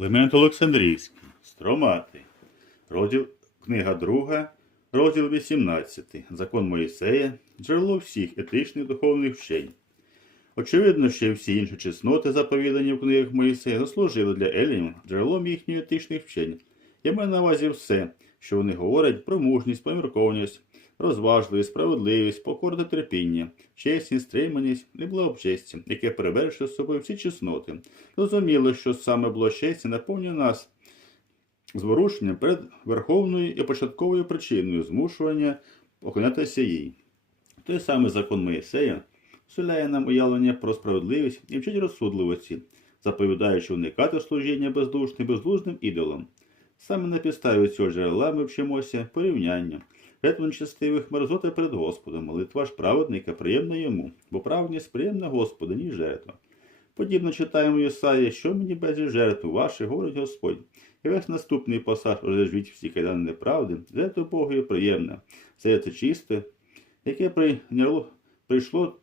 Климент Олександрійський, Строматий, розділ книга 2, розділ 18, Закон Моїсея, джерело всіх етичних духовних вчень. Очевидно, що всі інші чесноти, заповідані в книгах Моїсея, заслужили для Елінів джерелом їхніх етичних вчень. Я маю на увазі все, що вони говорять про мужність, поміркованість, розважливість, справедливість, покору та терпіння, чесність, стриманість і благочестя, яке перевершує з собою всі чесноти. Зрозуміло, що саме благочестя наповнює нас зворушенням перед верховною і початковою причиною змушування поклонятися їй. Той самий закон Моїсея вселяє нам уявлення про справедливість і вчить розсудливості, заповідаючи уникати служіння бездушним безглуздим ідолам. Саме на підставі цього джерела ми вчимося порівняння. Гетман честивих мерзоти перед Господом, молитва ж праведника приємна йому, бо праведність приємна Господу, ніж жертва. Подібно читаємо в Ісаї, що мені без жертв ваших, говорить Господь. І весь наступний пасаж розжвіть всі кайдани неправди, жертва Богу є приємна, серце чисте, яке прийняло, прийшло,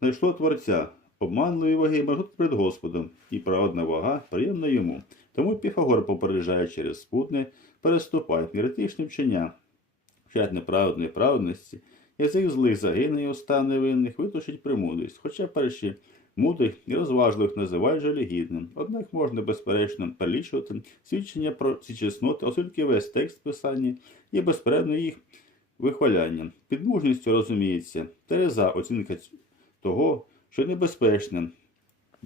знайшло Творця, обманливі ваги мерзот перед Господом, і праведна вага приємна йому. Тому Піфагор попереджає через спутне, переступай еретичні вчення, вчать неправедної праведності, язик злих загине і уста невинних виточить премудрість, хоча перші мудрих і розважливих називають жалігідним. Однак можна безперечно перелічувати свідчення про ці чесноти, оскільки весь текст писання є безпередно їх вихвалянням. Під мужністю розуміється Тереза оцінка того, що небезпечним,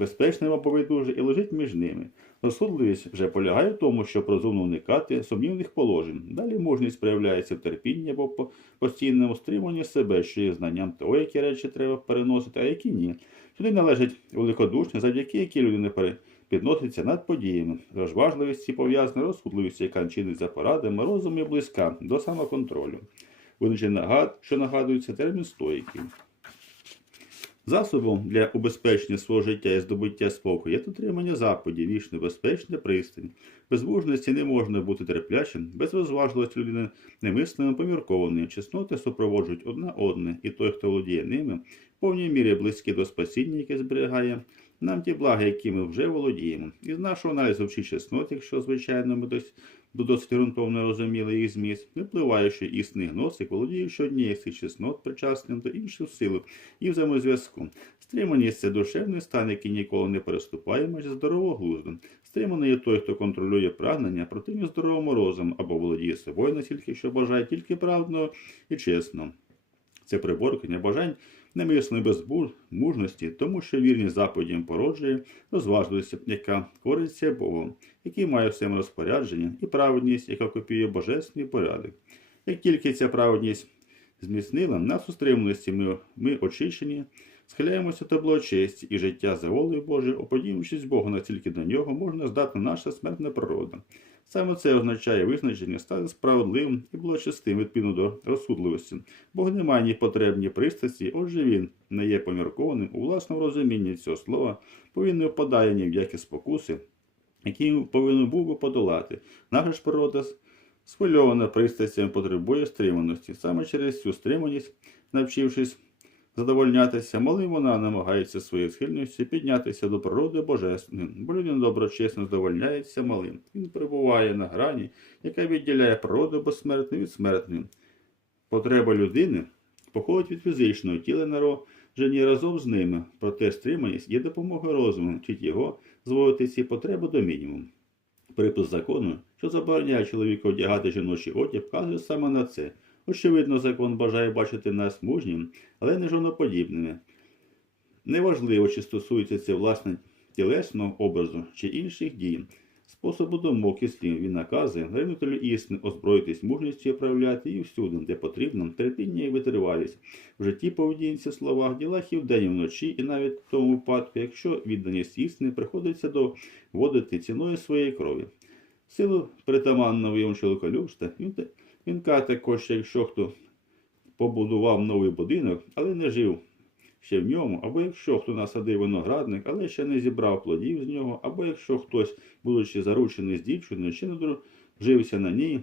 безпечним або байдуже і лежить між ними. Розсудливість вже полягає в тому, щоб розумно уникати сумнівних положень. Далі мужність проявляється в терпінні або постійному стримуванні себе, що є знанням того, які речі треба переносити, а які ні. Сюди належить великодушність, завдяки якій людина пере- підноситься над подіями. Розважливість пов'язана розсудливість, яка чинить за порадами, розум і близька до самоконтролю. Визначений нагад, що нагадується термін стоїків. Засобом для убезпечення свого життя і здобуття спокою є дотримання заповідей, вічно безпечна пристань. Без мужності не можна бути терплячим, без розважливості людини немисленим поміркованою. Чесноти супроводжують одна одне, і той, хто володіє ними, в повній мірі близький до спасіння, яке зберігає нам ті блага, які ми вже володіємо. Із нашого аналізу вчить чеснот, якщо, звичайно, ми дос- до досить ґрунтовно розуміли їх зміст, випливає, що істинний гносик володіє щоднією з цих чеснот, причасним до інших сил і взаємозв'язку. Стриманість це душевний стан, який ніколи не переступає межі здорового глузду. Стриманий є той, хто контролює прагнення противні здоровому розуму або володіє собою настільки, що бажає тільки правдного і чесно. Це приборкання бажань немисної без мужності, тому що вірність заповідям породжує розважливість, яка кориться Богом, який має всем розпорядження, і праведність, яка копіює божественний порядок. Як тільки ця праведність зміцнила, нас у стриманості ми, ми очищені, схиляємося до благочесті і життя за волею Божою, оподібнившись Богу настільки до нього, можна здати наша смертна природа. Саме це означає визначення стати справедливим і благочестим відповідно до розсудливості. Бог не має ні потреб, ні пристрасті, отже він не є поміркованим у власному розумінні цього слова, не впадає ні в які спокуси, які повинен був би подолати. Наша ж природа схвильована пристрастями потребує стриманості. Саме через цю стриманість, навчившись задовольнятися, малим вона намагається своєю схильністю піднятися до природи божественної, бо людина доброчесно задовольняється малим. Він перебуває на грані, яка відділяє природу безсмертну від смертної. Потреба людини походить від фізичного тіла народження разом з ними, проте стриманість є допомогою розуму, вчить його зводити ці потреби до мінімуму. Припис закону, що забороняє чоловіку одягати жіночий одяг, вказує саме на це. Очевидно, закон бажає бачити нас мужнім, але не жоноподібними. Неважливо, чи стосується це власне тілесного образу чи інших дій, способу думок і слів він наказує озброїтись мужністю і проявляти її всюди, де потрібно, терпіння і витривалість в житті поведінці, словах, ділах і вдень і вночі, і навіть в тому випадку, якщо відданість істини приходиться доводити ціною своєї крові. Силу притаманного йому чоловіколюбства, він, каже також, що якщо хто побудував новий будинок, але не жив ще в ньому, або якщо хто насадив виноградник, але ще не зібрав плодів з нього, або якщо хтось, будучи заручений з дівчиною, ще не дружився на ній,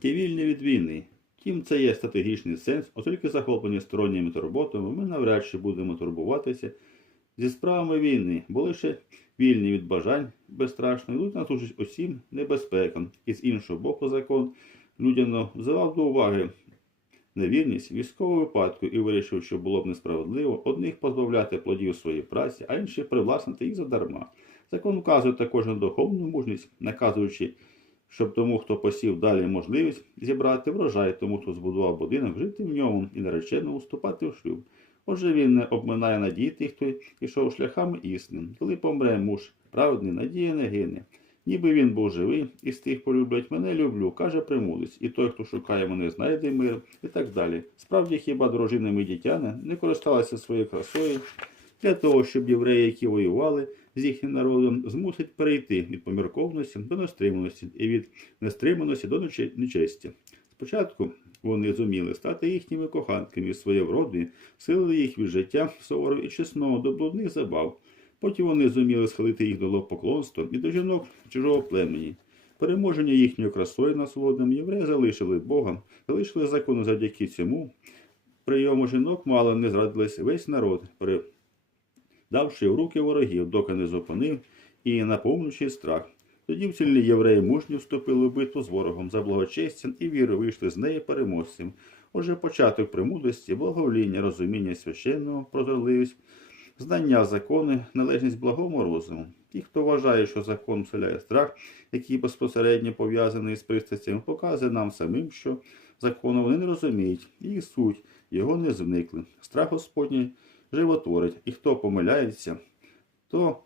ті вільні від війни. Втім, це є стратегічний сенс, оскільки захоплені сторонніми турботами, ми навряд чи будемо турбуватися зі справами війни, бо лише вільні від бажань безстрашно йдуть на зустріч усім небезпекам. І з іншого боку, закон людяно взивав до уваги невірність військового випадку і вирішив, що було б несправедливо одних позбавляти плодів своєї праці, а інших привласнити їх задарма. Закон вказує також на духовну мужність, наказуючи, щоб тому, хто посів далі можливість зібрати врожай, тому, хто збудував будинок, жити в ньому і нареченому вступати в шлюб. Отже, він не обминає надії тих, хто йшов шляхами істин. Коли помре муж праведний, надія не гине. Ніби він був живий, і з тих полюблять мене люблю, каже примудець, і той, хто шукає мене, знайде мир, і так далі. Справді, хіба дружини медітяни не користалися своєю красою для того, щоб євреї, які воювали з їхнім народом, змусить перейти від помірковності до нестриманості і від нестриманості до нечесті. Спочатку вони зуміли стати їхніми коханками своєї вроди, силили їх від життя суворого і чесного до блудних забав. Потім вони зуміли схилити їх до поклонства і до жінок чужого племені. Переможення їхньою красою насолодним євреї залишили Бога, залишили закони завдяки цьому. Прийому жінок мало не зрадились весь народ, передавши в руки ворогів, доки не зупинив і наповнюючи страх. Тоді вцільні євреї мужньо вступили в битву з ворогом за благочестя і віру вийшли з неї переможцем. Отже, початок премудрості, благовоління, розуміння священного, прозорливість, знання закону, належність благому розуму. Ті, хто вважає, що закон вселяє страх, який безпосередньо пов'язаний з пристрастями, показує нам самим, що закону вони не розуміють, їх суть, його не зникли. Страх Господній животворить, і хто помиляється, то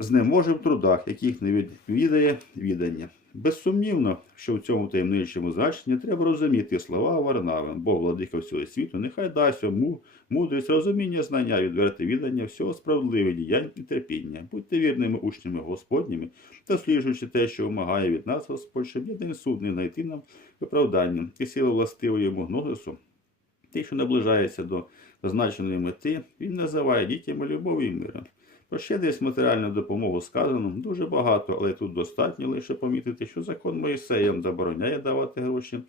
знеможе в трудах, яких не відвідає відання. Безсумнівно, що в цьому таємничому значенні треба розуміти слова Варнави, Бог владика всього світу, нехай дасть йому мудрість, розуміння, знання, відверте віддання, всього справедливе діянь і терпіння. Будьте вірними учнями Господніми, та слідуючи те, що вимагає від нас Господь, щоб єдин суд не знайти нам виправдання і сила властивої йому гнозису, Ті, що наближається до зазначеної мети, він називає дітями любові і мира. Про щедрість матеріальну допомогу сказано дуже багато, але тут достатньо лише помітити, що закон Моїсеєм забороняє давати гроші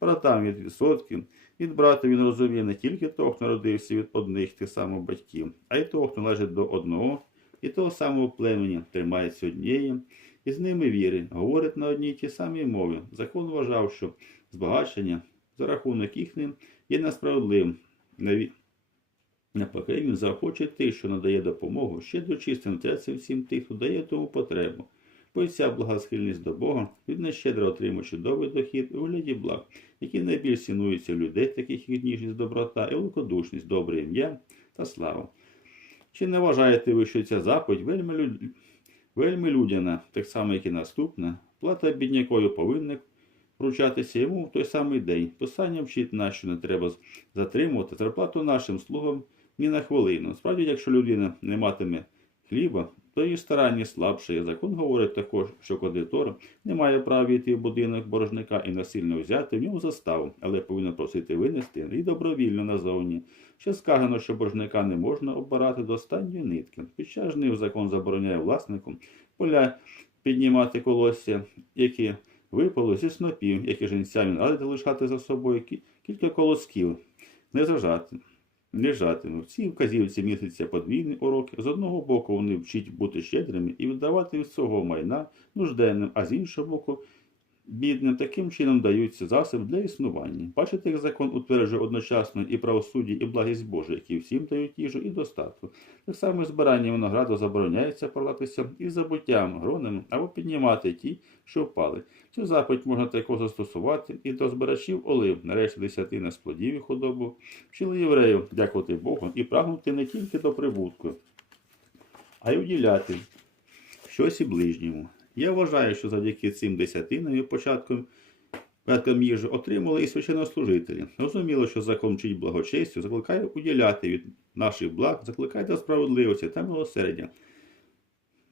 братам від відсотків. Від брата він розуміє не тільки того, хто народився від одних тих самих батьків, а й того, хто належить до одного і того самого племені, тримається однієї, і з ними віри, говорить на одній тій самій мові. Закон вважав, що збагачення за рахунок їхнім є несправедливим. Навпаки, він заохочує тих, що надає допомогу, ще до чистим серцем всім тих, хто дає тому потребу. Бо ця благосхильність до Бога від нещедро отримує чудовий дохід у вигляді благ, які найбільш цінуються в людей, таких як ніжність, доброта і великодушність, добре ім'я та слава. Чи не вважаєте ви, що ця заповідь вельми, люд... вельми людяна, так само, як і наступна, плата біднякою повинна вручатися йому в той самий день. Писання вчить нас, що не треба затримувати зарплату нашим слугам ні на хвилину. Справді, якщо людина не матиме хліба, то її старання слабше. Закон говорить також, що кредитор не має права війти в будинок боржника і насильно взяти в нього заставу, але повинен просити винести і добровільно назовні. Ще сказано, що боржника не можна обирати до останньої нитки. Під час жнив закон забороняє власнику поля піднімати колосся, які випало зі снопів, які жінцям радить лишати за собою кілька колосків, не зажати. Не. В цій вказівці міститься подвійний урок. З одного боку вони вчить бути щедрими і віддавати від свого майна нужденним, а з іншого боку, бідним таким чином даються засоби для існування. Бачите, як закон утверджує одночасно і правосуддя, і благість Божу, які всім дають їжу і достатку. Так само збирання винограду забороняється порватися і забуттям гронами або піднімати ті, що впали. Цю заповідь можна також застосувати і до збирачів олив, нарешті десятина з плодів і худобу, вчили євреїв дякувати Богу і прагнути не тільки до прибутку, а й уділяти щось і ближньому. Я вважаю, що завдяки цим десятинам і початком порядком їжі отримали і священнослужителі. Розуміло, що закон вчить благочестю, закликає уділяти від наших благ, закликає до справедливості та милосердя.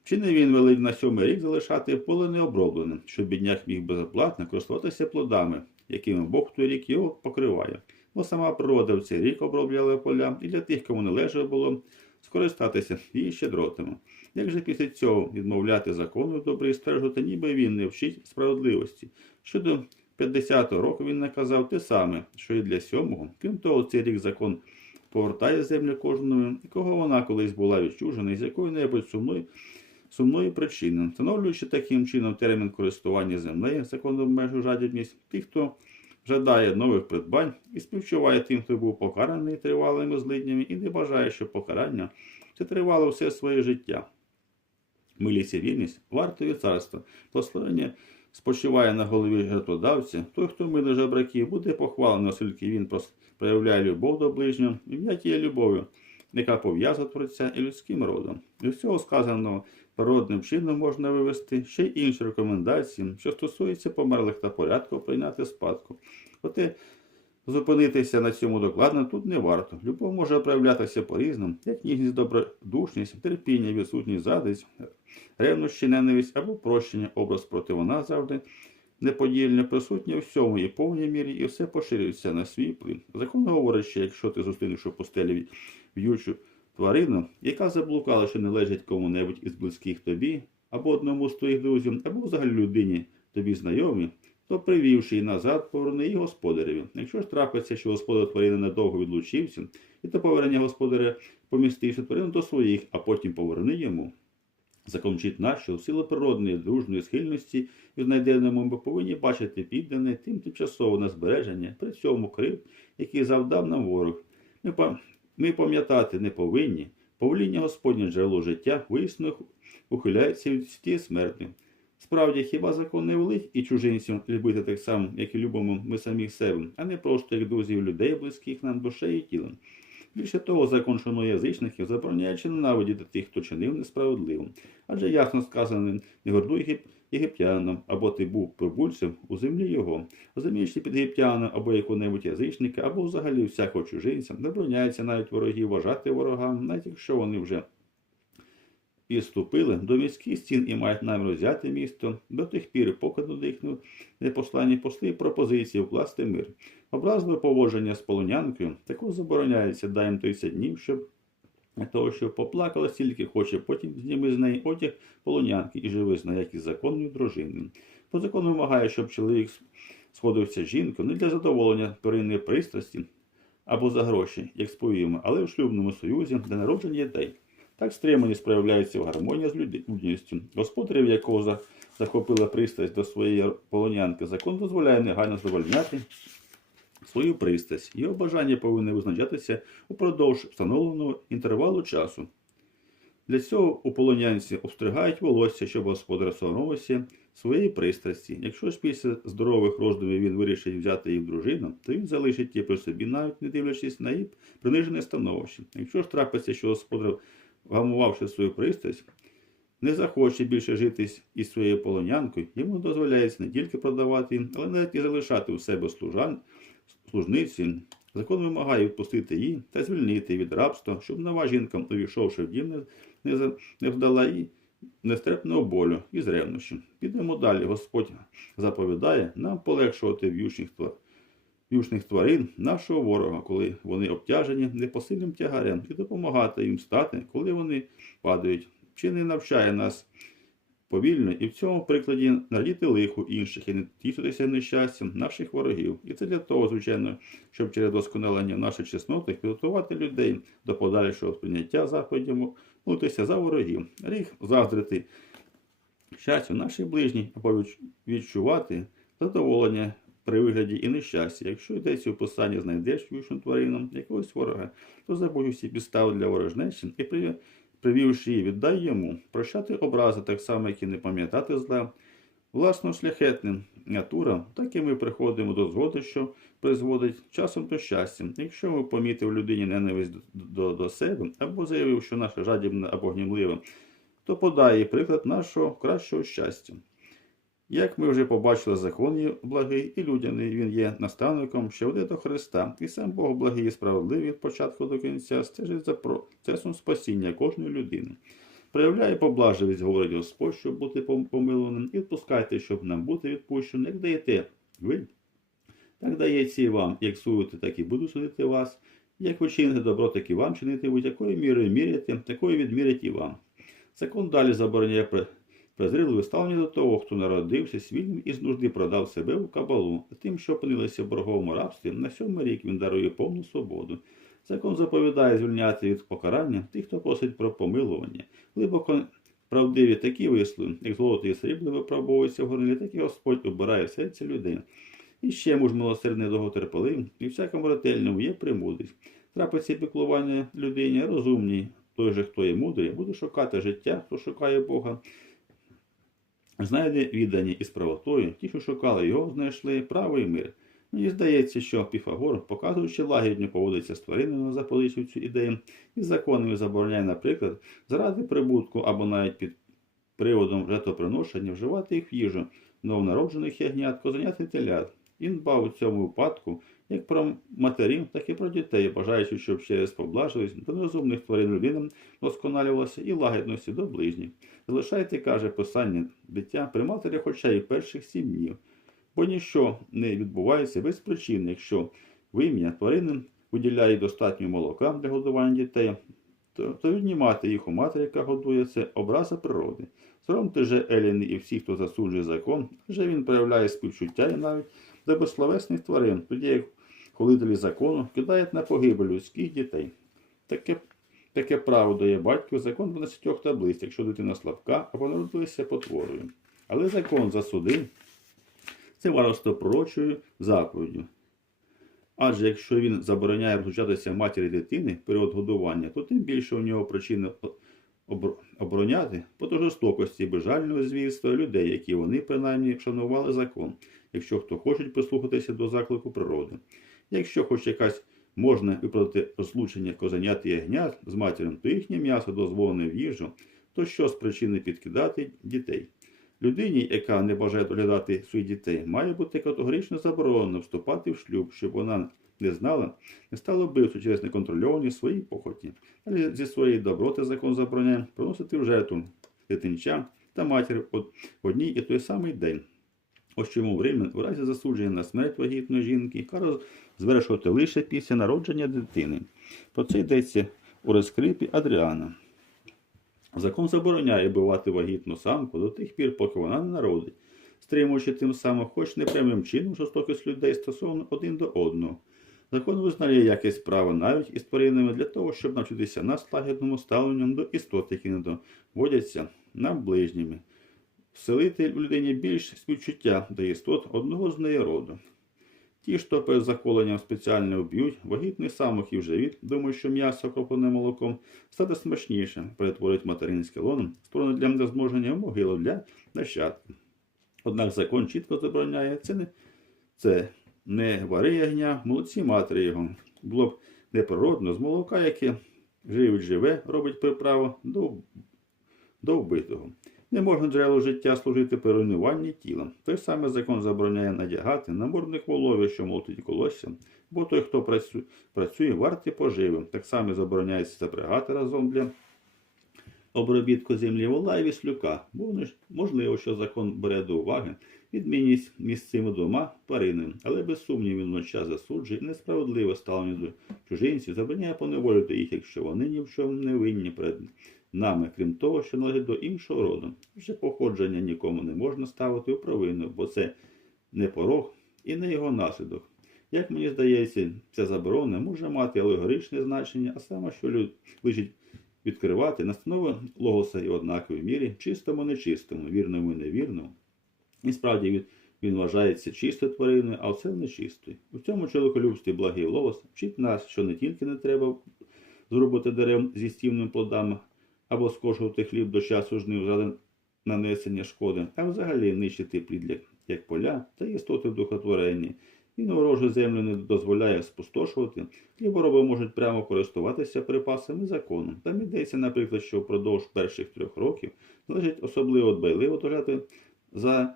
Чи не він велить на сьомий рік залишати поле необробленим, щоб бідняк міг безоплатно користуватися плодами, якими Бог той рік його покриває. Бо сама природа в цей рік обробляла поля, і для тих, кому належало було скористатися її щедротами. Як же після цього відмовляти закону добрий стежити, ніби він не вчить справедливості? Щодо 50-го року він наказав те саме, що і для сьомого. Крім того, цей рік закон повертає землю кожному, і кого вона колись була відчужена, з якої-небудь сумної, сумної причини, встановлюючи таким чином термін користування землею, законну межу жадібність, тих, хто жадає нових придбань і співчуває тим, хто був покараний тривалими злиднями, і не бажає, щоб покарання це тривало все своє життя. Милість і вільність вартові царства. Благословення спочиває на голові жертводавця. Той, хто милий жебраків, буде похвалений, оскільки він проявляє любов до ближнього, ім'я тією любов'ю, яка пов'язує Творця і людським родом. І всього сказаного природним чином можна вивести ще й інші рекомендації, що стосуються померлих та порядку прийняти спадку. Проте зупинитися на цьому докладно тут не варто. Любов може проявлятися по-різному, як ніжність, добродушність, терпіння, відсутність задиць, ревнощі, ненависть або прощення, образ проти вона завжди неподільно присутня у всьому і повній мірі, і все поширюється на свій вплив. Закон говорить, що якщо ти зустрінеш у постелі в'ючу тварину, яка заблукала, що не лежить кому-небудь із близьких тобі, або одному з твоїх друзів, або взагалі людині тобі знайомі, то привівши її назад, поверни її господареві. Якщо ж трапиться, що господар тварини надовго відлучився, і до повернення господаря помістивши тварину до своїх, а потім поверни йому. Закон вчить нас, що в силу природної дружної схильності і знайденому ми повинні бачити піддане тим тимчасово на збереження, при цьому крив, який завдав нам ворог. Ми, пам- ми пам'ятати не повинні. Повеління Господнє джерело життя висновок ухиляється від стії смерти. Справді, хіба закон не велик і чужинців любити так само, як і любимо ми самих себе, а не просто як друзів людей, близьких нам душею і тілом. Більше того, закон шанує язичників, забороняючи ненавидіти тих, хто чинив несправедливо. Адже ясно сказано, не гордуй єгип- єгиптянам, або ти був прибульцем у землі його. Розуміючи під єгиптяна або яку-небудь язичника, або взагалі всякого чужинця, забороняється навіть ворогів вважати ворогам, навіть якщо вони вже і вступили до міських стін і мають намір взяти місто до тих пір, поки до них не- не послані посли пропозиції вкласти мир. Образливе поводження з полонянкою також забороняється дай їм 30 днів, щоб того, що поплакала стільки хоче, потім зніми з неї одяг полонянки і живи з нею, як із законною дружиною. По закону вимагає, щоб чоловік сходився з жінкою не для задоволення первинної пристрасті або за гроші, як сповімо, але в шлюбному союзі для народження дітей. Так стриманість проявляється в гармонії з людяністю. Господарів, якого захопила пристрасть до своєї полонянки, закон дозволяє негайно задовольняти свою пристрасть. Його бажання повинні визначатися упродовж встановленого інтервалу часу. Для цього у полонянці обстригають волосся, щоб господар соромився своєї пристрасті. Якщо ж після здорових роздумів він вирішить взяти її в дружину, то він залишить її при собі, навіть не дивлячись на її принижене становище. Якщо ж трапиться, що господар, вгамувавши свою пристрасть, не захоче більше жити із своєю полонянкою, йому дозволяється не тільки продавати, але навіть і залишати у себе служан, служниці. Закон вимагає відпустити її та звільнити від рабства, щоб нова жінка, увійшовши в дім, не, не, вдала їй нестерпного болю і з ревнощі. Підемо далі. Господь заповідає нам полегшувати в'ючних твар. В'ючних тварин нашого ворога, коли вони обтяжені непосильним тягарем, і допомагати їм стати, коли вони падають. Чи не навчає нас повільно і в цьому прикладі радіти лиху інших і не тішитися нещастям наших ворогів. І це для того, звичайно, щоб через досконалення наших чесноти підготувати людей до подальшого сприйняття заходів, молитися за ворогів, ріг заздрити щастю наших ближніх або відчувати задоволення при вигляді і нещастя. Якщо йдеться у писанні знайдеш вічну тварину якогось ворога, то забудь усі підстави для ворожнечі і при- привівши її, віддай йому, прощати образи так само, як і не пам'ятати зла. Власно шляхетним натура, так і ми приходимо до згоди, що призводить часом до щастя. Якщо ви помітив людині ненависть до, до, до себе, або заявив, що наша жадібна або гнівлива, то подай їй приклад нашого кращого щастя. Як ми вже побачили, закон є благий і людяний, він є наставником, що веде до Христа, і сам Бог благий і справедливий від початку до кінця стежить за процесом спасіння кожної людини. Проявляє поблажливість, говорить Господь, щоб бути пом- помилуваним, і відпускайте, щоб нам бути відпущеним, як даєте ви. Так дається і вам, як суєте, так і буду судити вас. Як ви чините добро, так і вам чинити, будь якою мірою міряєте, такою відмірять і вам. Закон далі забороняє презирливе ставлення до того, хто народився свільним і з нужди продав себе в кабалу. Тим, що опинилися в борговому рабстві, на сьомий рік він дарує повну свободу. Закон заповідає звільняти від покарання тих, хто просить про помилування. Глибоко правдиві такі вислови, як золото і срібло випробовуються в горнилі, так і Господь обирає в серці людини. І ще муж милосердний довготерпеливий, і всякому ретельному є премудрість. Трапиться піклування людині розумній, той же, хто є мудрий, буде шукати життя, хто шукає Бога. Знайде віддані із правотою, ті, що шукали його, знайшли правий мир. Мені здається, що Піфагор, показуючи лагідно поводиться з тваринами, запаличив цю ідею і законами забороняє, наприклад, заради прибутку або навіть під приводом жертвоприношення вживати їх в їжу новонароджених ягнят, козенят і телят. Він дбав у цьому випадку як про матерів, так і про дітей, бажаючи, щоб через поблажливість до нерозумних тварин людина досконалювалася і лагідності до ближніх. Залишайте, каже писання, дитя при матері хоча й перших сім днів. Бо ніщо не відбувається без причини, якщо вим'я тварини виділяє достатньо молока для годування дітей, то, то віднімати їх у матері, яка годує, це образа природи. Соромте же Еліни і всі, хто засуджує закон, вже він проявляє співчуття і навіть до безсловесних тварин, тоді як холителі закону кидають на погибель людських дітей. Таке, таке право дає батьків закон 12 таблиць, якщо дитина слабка або народилася потворою. Але закон засудив це варварство пророчою заповіддю. Адже якщо він забороняє розлучатися матері дитини період годування, то тим більше у нього причини обороняти проти жорстокості безжального звірства людей, які вони принаймні вшанували закон, якщо хто хоче прислухатися до заклику природи. Якщо хоч якась можна виправдати розлучення козенят і ягнят з матір'ям, то їхнє м'ясо дозволене в їжу, то що з причини підкидати дітей? Людині, яка не бажає доглядати своїх дітей, має бути категорично заборонено вступати в шлюб, щоб вона не знала, не стала вбивцю через неконтрольовані свої похоті. Але зі своєї доброти закон забороняє приносити в жертву дитинча та матір в одній і той самий день. Ось чому в Римі в разі засудження на смерть вагітної жінки кара звершувати лише після народження дитини. Про це йдеться у розкрипі Адріана. Закон забороняє бивати вагітну самку до тих пір, поки вона не народить, стримуючи тим самим, хоч не прямим чином жорстокість людей стосовно один до одного. Закон визнає якість права навіть із тваринами для того, щоб навчитися нас лагідному ставленню до істот, які не доводяться нам ближніми, вселити в людині більш співчуття до істот одного з неї роду. Ті, що перед заколенням спеціально вб'ють, вагітний самок і в живіт, думають, що м'ясо окроплене молоком стане смачніше, перетворить материнське лоно, створене для розмноження в могилу для нащадків. Однак закон чітко забороняє це не, це не вари ягня, молодці матері його. Було б неприродно з молока, яке живить живе, робить приправу до, до вбитого. Не можна джерело життя служити при руйнуванні тіла. Той самий закон забороняє надягати намордник волові, що молотить колосся, бо той, хто працює, працює вартий поживи. Так само забороняється запрягати разом для обробітку землі вола і віслюка, бо можливо, що закон бере до уваги відмінність між цими двома тваринами, але без сумніву він засуджує несправедливе ставлення до чужинців, забороняє поневолити їх, якщо вони ні в чому не винні перед нами, крім того, що належить до іншого роду. Вже походження нікому не можна ставити у провину, бо це не порог і не його наслідок. Як мені здається, ця заборона може мати алегоричне значення, а саме, що лишить відкривати настанови логоса і однаковій мірі, чистому, нечистому, вірному і невірному. І справді він, він вважається чистою твариною, а оце нечистою. У цьому чоловіколюбстві благий логос вчить нас, що не тільки не треба зрубати дерев зі стівними плодами або скошувати хліб до часу жнив заради нанесення шкоди, а взагалі нищити плід як, поля та істоти в духотворенні. Він ворожу землю не дозволяє спустошувати, хлібороби можуть прямо користуватися припасами законом. Там йдеться, наприклад, що впродовж перших трьох років належить особливо дбайливо доглядати за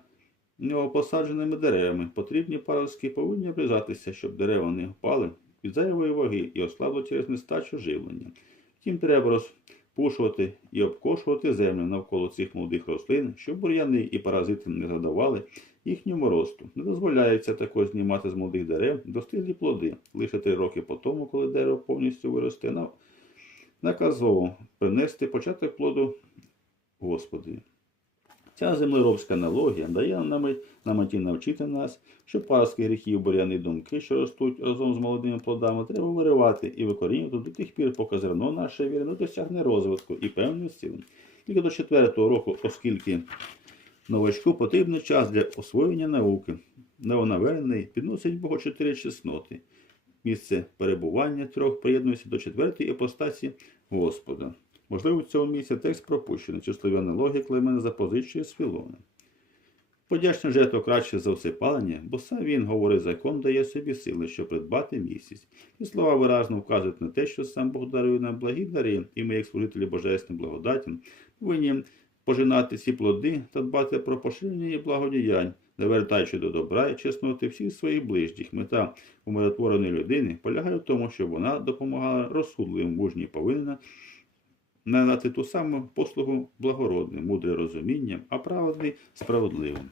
новопосадженими деревами. Потрібні паростки повинні обрізатися, щоб дерева не впали від зайвої ваги і ослабли через нестачу живлення. Втім, треба розпушувати і обкошувати землю навколо цих молодих рослин, щоб бур'яни і паразити не задавали їхньому росту. Не дозволяється також знімати з молодих дерев достиглі плоди лише три роки по тому, коли дерево повністю виросте наказово принести початок плоду Господи. Ця землеробська аналогія дає нам на меті навчити нас, що паски гріхів, буряни думки, що ростуть разом з молодими плодами, треба виривати і викорінювати до тих пір, поки зерно нашої віри не досягне розвитку і цілей. Тільки до четвертого року, оскільки новачку потрібен час для освоєння науки. Новонавернений підносить Богу чотири чесноти. Місце перебування трьох приєднується до четвертої іпостасі Господа. Можливо, в цьому місці текст пропущений, числові аналогії Клемен запозичує з Філони. Подячна жертва краще за всипалення, бо сам він, говорить закон, дає собі сили, щоб придбати місяць. І слова виразно вказують на те, що сам Бог дарує нам благі дари, і ми, як служителі божественним благодатям, повинні пожинати ці плоди та дбати про поширення і благодіянь, не вертаючи до добра і чесноти всіх своїх ближніх. Мета умиротвореної людини полягає в тому, щоб вона допомагала розсудливим мужній повинна надати ту саму послугу благородним, мудре розумінням, а праведний справедливим.